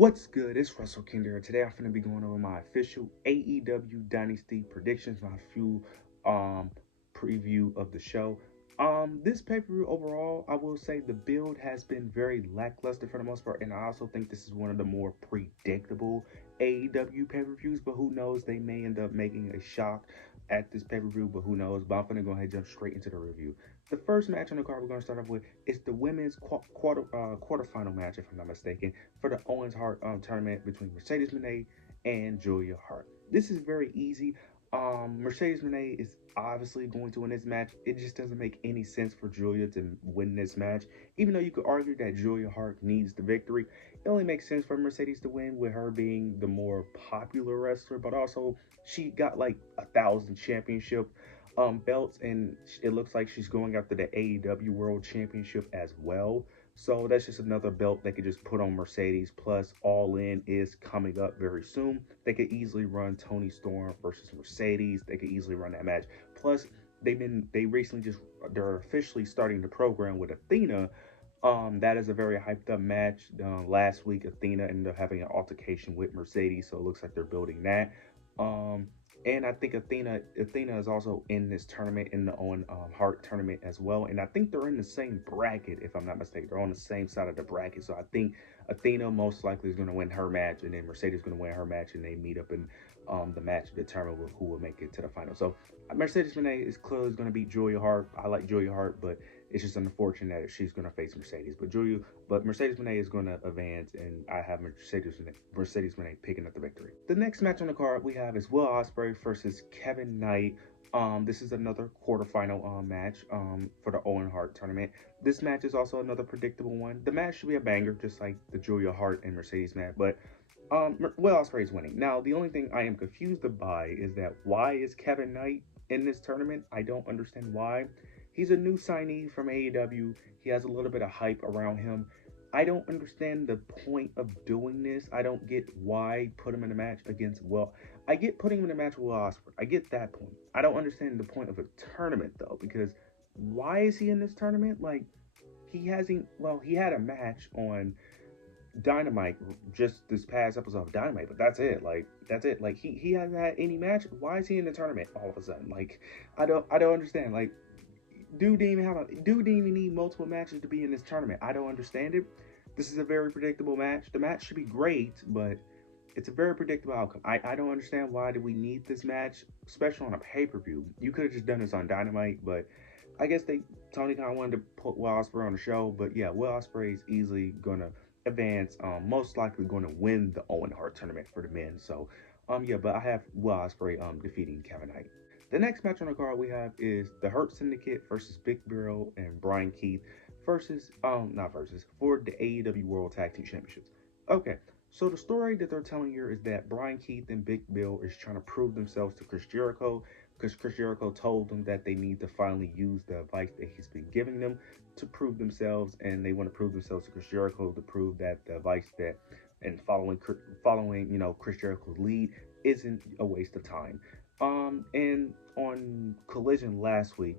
What's good? It's Russell Kinder. Today I'm going to be going over my official AEW Dynasty predictions, my few preview of the show. This pay-per-view overall, I will say the build has been very lackluster for the most part, and I also think this is one of the more predictable AEW pay-per-views, but who knows, they may end up making a shock at this pay-per-view, but who knows. But I'm gonna go ahead and jump straight into the review. The first match on the card we're gonna start off with is the women's quarterfinal match, if I'm not mistaken, for the Owens Hart tournament between Mercedes Moné and Julia Hart. This is very easy. Mercedes Moné is obviously going to win this match. It just doesn't make any sense for Julia to win this match. Even though you could argue that Julia Hart needs the victory, it only makes sense for Mercedes to win with her being the more popular wrestler, but also she got like 1,000 championship belts, and it looks like she's going after the AEW World Championship as well. So that's just another belt they could just put on Mercedes. Plus, All In is coming up very soon. They could easily run Toni Storm versus Mercedes. They could easily run that match. Plus, they're officially starting the program with Athena. That is a very hyped up match. Last week, Athena ended up having an altercation with Mercedes, so it looks like they're building that. Um, and I think Athena is also in this tournament, in the Owen Hart tournament as well. And I think they're in the same bracket, if I'm not mistaken. They're on the same side of the bracket. So I think Athena most likely is going to win her match, and then Mercedes is going to win her match, and they meet up in the match to determine who will make it to the final. So Mercedes Moné is clearly going to beat Julia Hart. I like Julia Hart, but it's just unfortunate that she's going to face Mercedes. But Mercedes Moné is going to advance, and I have Mercedes Moné picking up the victory. The next match on the card we have is Will Ospreay versus Kevin Knight. This is another quarterfinal match for the Owen Hart tournament. This match is also another predictable one. The match should be a banger, just like the Julia Hart and Mercedes match, but Will Ospreay is winning. Now, the only thing I am confused by is that why is Kevin Knight in this tournament? I don't understand why. He's a new signee from AEW. He has a little bit of hype around him. I don't understand the point of doing this. I don't get why put him in a match against Will. I get putting him in a match with Will Ospreay. I get that point. I don't understand the point of a tournament though, because why is he in this tournament? Like, he hasn't. Well, he had a match on Dynamite just this past episode of Dynamite, but that's it. Like, that's it. Like, he hasn't had any match. Why is he in the tournament all of a sudden? Like, I don't understand. Like, dude didn't even need multiple matches to be in this tournament. I don't understand it. This is a very predictable match. The match should be great, but it's a very predictable outcome. I don't understand why do we need this match, especially on a pay-per-view. You could have just done this on Dynamite, but I guess Tony Khan wanted to put Will Ospreay on the show. But yeah, Will Ospreay is easily gonna advance. Most likely going to win the Owen Hart tournament for the men. So yeah, but I have Will Ospreay defeating Kevin Knight. The next match on the card we have is the Hurt Syndicate versus Big Bill and Brian Keith versus for the AEW World Tag Team Championships. Okay, so the story that they're telling here is that Brian Keith and Big Bill is trying to prove themselves to Chris Jericho, because Chris Jericho told them that they need to finally use the advice that he's been giving them to prove themselves, and they want to prove themselves to Chris Jericho to prove that the advice that and following Chris Jericho's lead isn't a waste of time. And on Collision last week,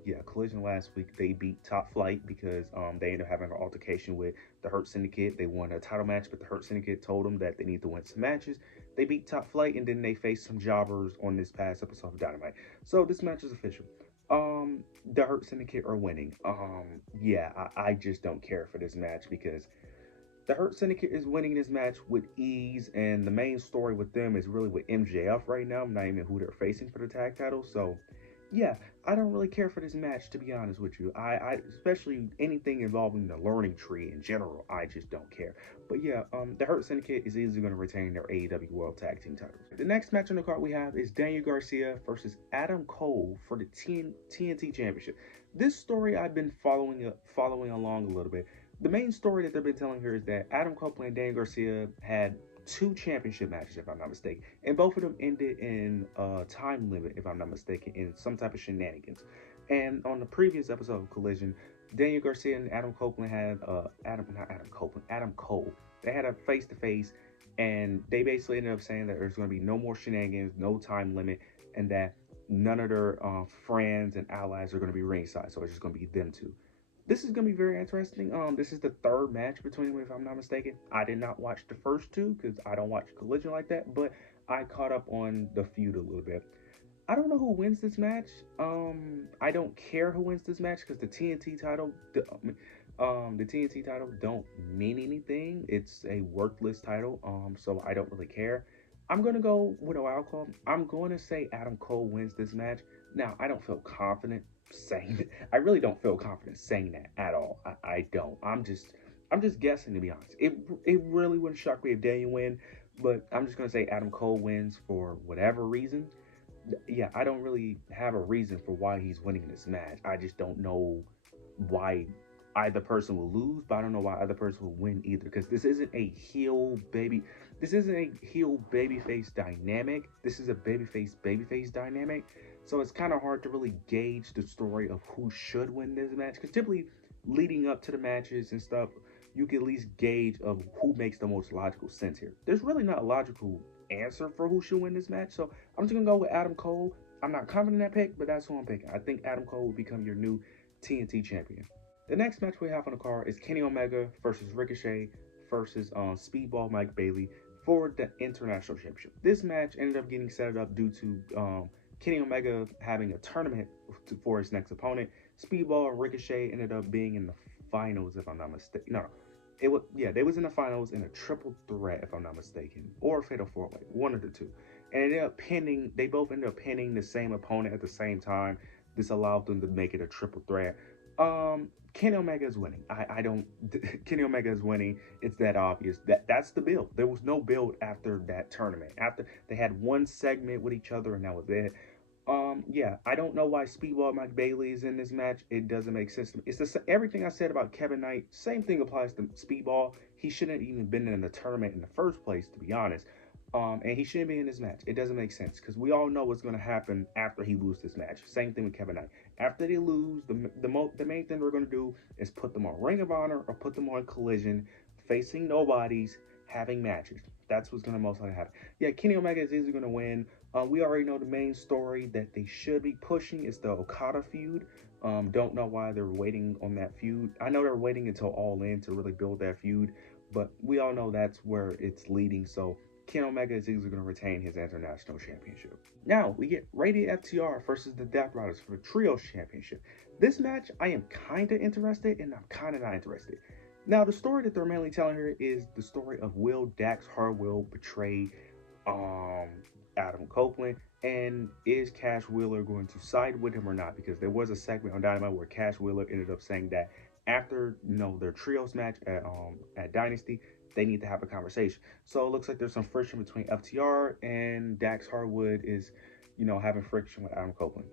they beat Top Flight because they ended up having an altercation with the Hurt Syndicate. They won a title match, but the Hurt Syndicate told them that they need to win some matches. They beat Top Flight, and then they faced some jobbers on this past episode of Dynamite. So this match is official. The Hurt Syndicate are winning. Yeah, I just don't care for this match because the Hurt Syndicate is winning this match with ease, and the main story with them is really with MJF right now, not even who they're facing for the tag title. So, yeah, I don't really care for this match, to be honest with you. I especially anything involving the learning tree in general, I just don't care. But yeah, the Hurt Syndicate is easily going to retain their AEW World Tag Team titles. The next match on the card we have is Daniel Garcia versus Adam Cole for the TNT Championship. This story I've been following along a little bit. The main story that they've been telling here is that Adam Cole and Daniel Garcia had 2 championship matches, if I'm not mistaken, and both of them ended in a time limit, if I'm not mistaken, in some type of shenanigans. And on the previous episode of Collision, Daniel Garcia and Adam Copeland had Adam Cole. They had a face-to-face, and they basically ended up saying that there's going to be no more shenanigans, no time limit, and that none of their friends and allies are going to be ringside, so it's just going to be them two. This is gonna be very interesting. This is the third match between them, if I'm not mistaken. I did not watch the first two because I don't watch Collision like that, but I caught up on the feud a little bit. I don't know who wins this match. I don't care who wins this match because the TNT title, the TNT title don't mean anything. It's a worthless title. So I don't really care. I'm gonna go with a wild card. I'm going to say Adam Cole wins this match. Now I don't feel confident saying that. I really don't feel confident saying that at all. I don't. I'm just guessing, to be honest. It really wouldn't shock me if Daniel win, but I'm just gonna say Adam Cole wins for whatever reason. Yeah, I don't really have a reason for why he's winning this match. I just don't know why either person will lose, but I don't know why either person will win either. Because this isn't a heel baby. This isn't a heel babyface dynamic. This is a babyface dynamic. So it's kind of hard to really gauge the story of who should win this match. Because typically, leading up to the matches and stuff, you can at least gauge of who makes the most logical sense here. There's really not a logical answer for who should win this match. So I'm just gonna go with Adam Cole. I'm not confident in that pick, but that's who I'm picking. I think Adam Cole will become your new TNT champion. The next match we have on the card is Kenny Omega versus Ricochet versus Speedball Mike Bailey for the International Championship. This match ended up getting set up due to Kenny Omega having a tournament for his next opponent. Speedball and Ricochet ended up being in the finals, if I'm not mistaken. No, they was in the finals in a triple threat, if I'm not mistaken, or a fatal four way, one of the two. And they both ended up pinning the same opponent at the same time. This allowed them to make it a triple threat. Kenny Omega is winning. I don't Kenny Omega is winning. It's that obvious. That's the build. There was no build after that tournament. After they had one segment with each other and that was it. Yeah, I don't know why Speedball Mike Bailey is in this match. It doesn't make sense to me. Everything I said about Kevin Knight. Same thing applies to Speedball. He shouldn't even been in the tournament in the first place, to be honest. And he shouldn't be in this match. It doesn't make sense because we all know what's going to happen after he loses this match. Same thing with Kevin Knight. After they lose, the main thing we're going to do is put them on Ring of Honor or put them on Collision, facing nobodies, having matches. That's what's going to most likely happen. Yeah, Kenny Omega is easily going to win. We already know the main story that they should be pushing is the Okada feud. Don't know why they're waiting on that feud. I know they're waiting until All In to really build that feud, but we all know that's where it's leading. So Kenny Omega is easily going to retain his international championship. Now we get Radiant FTR versus the Death Riders for the Trios Championship. This match I am kind of interested and I'm kind of not interested. Now the story that they're mainly telling here is the story of will Dax Harwood betray Adam Copeland, and is Cash Wheeler going to side with him or not? Because there was a segment on Dynamite where Cash Wheeler ended up saying that after their trios match at Dynasty, they need to have a conversation. So it looks like there's some friction between FTR and Dax Harwood is having friction with Adam Copeland.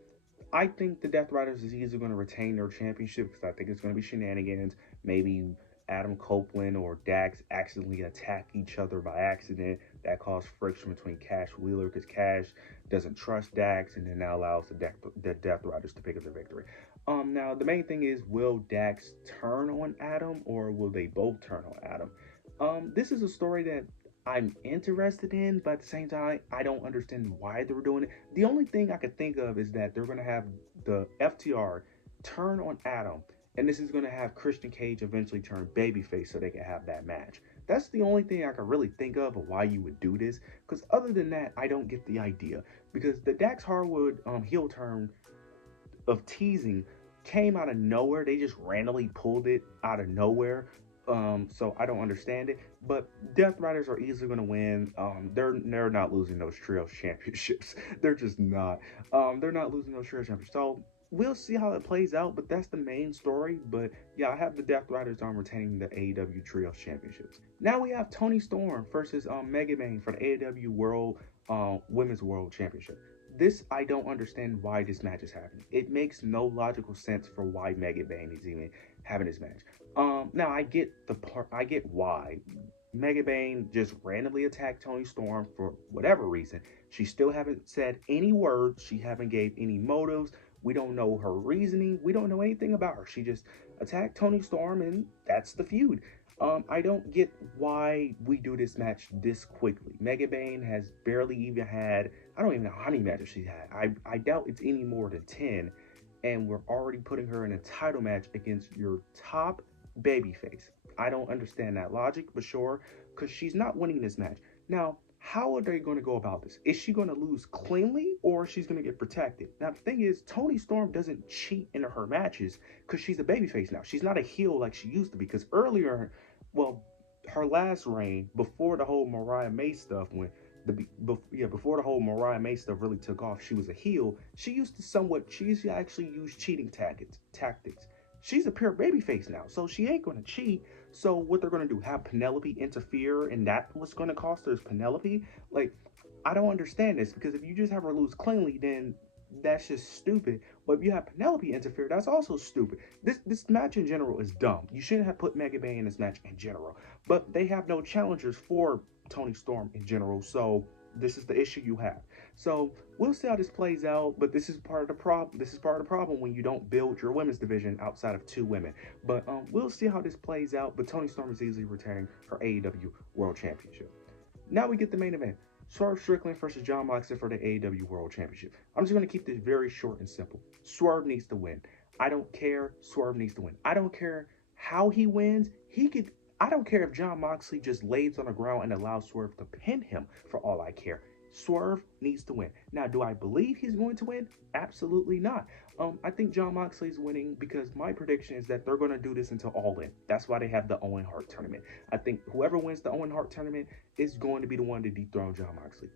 I think the Death Riders is easily going to retain their championship because I think it's going to be shenanigans. Maybe Adam Copeland or Dax accidentally attack each other by accident. That caused friction between Cash Wheeler because Cash doesn't trust Dax, and then that allows the Death Riders to pick up the victory. Now the main thing is, will Dax turn on Adam or will they both turn on Adam? This is a story that I'm interested in, but at the same time, I don't understand why they're doing it. The only thing I could think of is that they're going to have the FTR turn on Adam, and this is going to have Christian Cage eventually turn babyface so they can have that match. That's the only thing I can really think of why you would do this, because other than that, I don't get the idea. Because the Dax Harwood heel turn of teasing came out of nowhere. They just randomly pulled it out of nowhere. So I don't understand it. But Death Riders are easily going to win. They're not losing those trios championships. They're just not. They're not losing those trios championships. So we'll see how it plays out. But that's the main story. But yeah, I have the Death Riders on retaining the AEW Trios Championships. Now we have Toni Storm versus Mega Man for the AEW World Women's World Championship. This, I don't understand why this match is happening. It makes no logical sense for why Mega Bane is even having this match. Now I get why Mega Bane just randomly attacked Toni Storm for whatever reason. She still haven't said any words. She haven't gave any motives. We don't know her reasoning. We don't know anything about her. She just attacked Toni Storm, and that's the feud. I don't get why we do this match this quickly. Mega Bane has barely even had, I don't even know how many matches she's had. I doubt it's any more than 10. and we're already putting her in a title match against your top babyface. I don't understand that logic, but sure, because she's not winning this match. Now, how are they going to go about this? Is she going to lose cleanly or she's going to get protected? Now, the thing is, Toni Storm doesn't cheat in her matches because she's a babyface now. She's not a heel like she used to be. Because earlier, well, her last reign before the whole Mariah May stuff, when before the whole Mariah May stuff really took off, she was a heel. She used to actually use cheating tactics. She's a pure babyface now, so she ain't gonna cheat. So what they're gonna do? Have Penelope interfere, and that's what's gonna cost her is Penelope? Like, I don't understand this because if you just have her lose cleanly, then that's just stupid. But if you have Penelope interfere, that's also stupid. This match in general is dumb. You shouldn't have put Mega Bay in this match in general. But they have no challengers for Toni Storm in general, so this is the issue you have. So we'll see how this plays out. But this is part of the problem. This is part of the problem when you don't build your women's division outside of 2 women. But we'll see how this plays out. But Toni Storm is easily retaining her AEW World Championship. Now we get the main event. Swerve Strickland versus Jon Moxley for the AEW World Championship. I'm just going to keep this very short and simple. Swerve needs to win. I don't care. Swerve needs to win. I don't care how he wins. I don't care if Jon Moxley just lays on the ground and allows Swerve to pin him for all I care. Swerve needs to win. Now, do I believe he's going to win? Absolutely not. I think Jon Moxley's winning because my prediction is that they're going to do this until All In. That's why they have the Owen Hart tournament. I think whoever wins the Owen Hart tournament is going to be the one to dethrone Jon Moxley.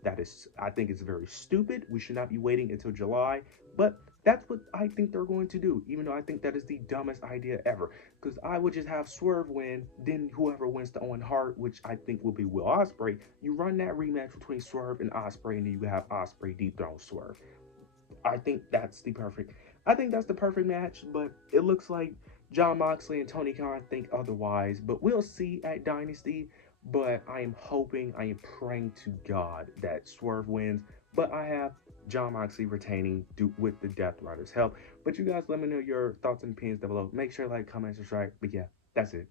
I think it's very stupid. We should not be waiting until July, but that's what I think they're going to do, even though I think that is the dumbest idea ever. Because I would just have Swerve win, then whoever wins the Owen Hart, which I think will be Will Ospreay, you run that rematch between Swerve and Ospreay, and then you have Ospreay dethrone Swerve. I think that's the perfect. I think that's the perfect match, but it looks like Jon Moxley and Tony Khan think otherwise. But we'll see at Dynasty. But I am hoping, I am praying to God that Swerve wins. But I have Jon Moxley retaining with the Death Riders' help. But you guys let me know your thoughts and opinions down below. Make sure to like, comment, subscribe. But yeah, that's it.